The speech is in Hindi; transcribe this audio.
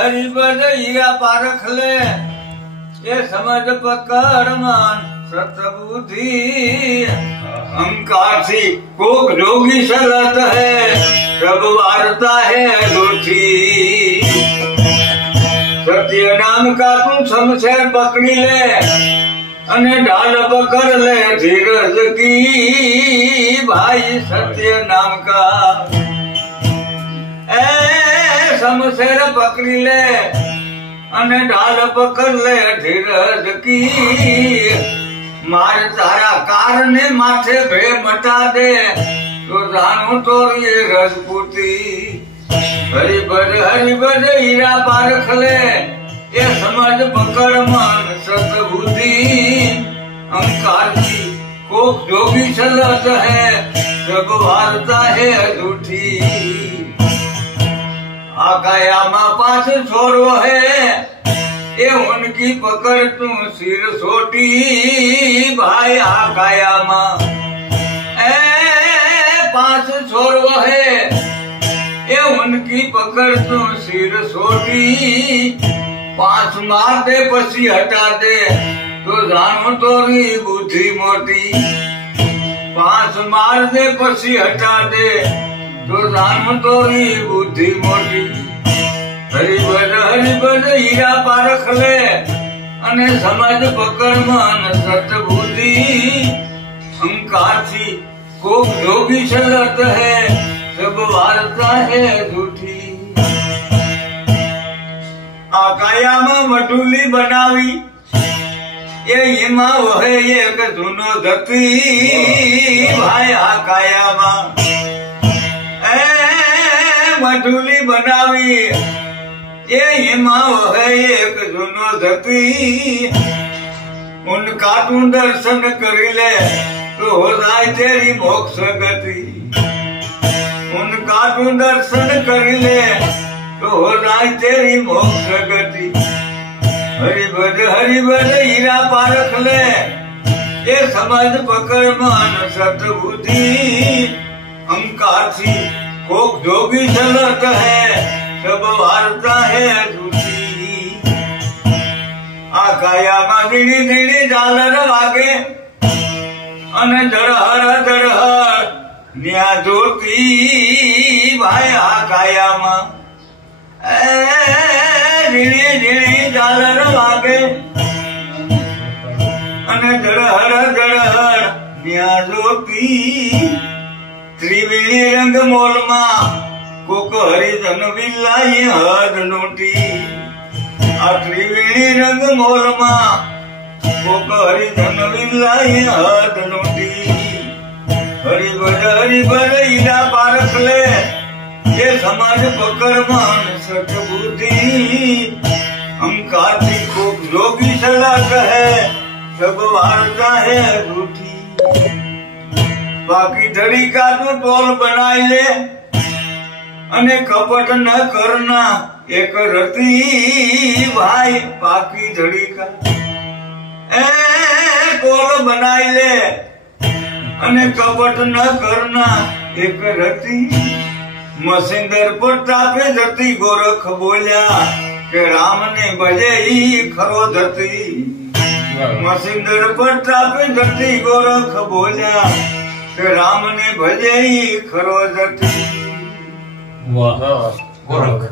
हरि बद हीरा पारख ले ये समझ पकड़ मान सतबुद्धि अहंकार सी कोक जोगी सलत है सब वारता है दोषी। सत्य नाम का तू समशेर पकड़ी ले अने ढाल पकड़ ले धीरज की भाई सत्य नाम का समशेर पकड़ी ले अने ढाल पकड़ ले धीरज की। मार तारा कारने माथे भे मटा दे तो जानू तो ये रजपूती। हरि बद हीरा पारख ले ये समझ पकड़ मन सतबुद्धि अहंकार की कोक जोगी सलत है सब वार्ता है झूठी। आकायामा पास छोड़ो है ये उनकी पकड़ तू सिर सोटी भाई। आकायामा पास छोड़ो है ये उनकी पकड़ तू सिर सोटी। पांच मार दे पसी हटा दे तो जानो तोरी बुद्धि मोटी। पांच मार दे पसी हटा दे तो जानो तोरी बुद्धि मोटी। हरि बद हीरा पारख ले अने समझ पकड़ मन सतबुद्धि अहंकार थी कोक जोगी सलत है सब वार्ता है झूठी। आकायामा मटुली बनावी ये हिमा वहे एक धुनो धती भाई। आकायामा मटुली बनावी ये हिमा वहे एक धुनो धती। उनका तू दर्शन कर ले तो हो जाए तेरी मोक्ष गति। उनका तू दर्शन कर ले तो हो जाए तेरी मोक्ष गति। हरि बद हीरा पारख ले ये समझ पकड़ मन सतबुद्धि अहंकार थी कोक जोगी सलत है सब वार्ता है झूठी। आकायामा धीरे झालर वागे अने दरहर न्या ज्योति भाई। आकायामा धीरे झालर वागे अने दरहर न्या ज्योति। त्रिवेणी रंग मोल मा कोक हरिजन विलाई हद नोटी। आ त्रिवेणी रंग मोल मा कोक हरिजन विलाई हद नोटी। हरि बद हीरा पारख ले ये समझ पकड़ मन सतबुद्धि अहंकार की कोक जोगी सलत है सब वार्ता है झूठी। बाकी धड़ी का तू टोल बनाई ले अने कपट न करना एक रती भाई। बाकी धड़ी का टोल बनाई ले अने कपट न करना एक रती। मसिंदर प्रतापे जती गोरख बोल्या के राम ने भजे ही खरो जती। मसिंदर प्रतापे जती गोरख बोल्या राम ने भजे ही खरो जती। वाह गोरख।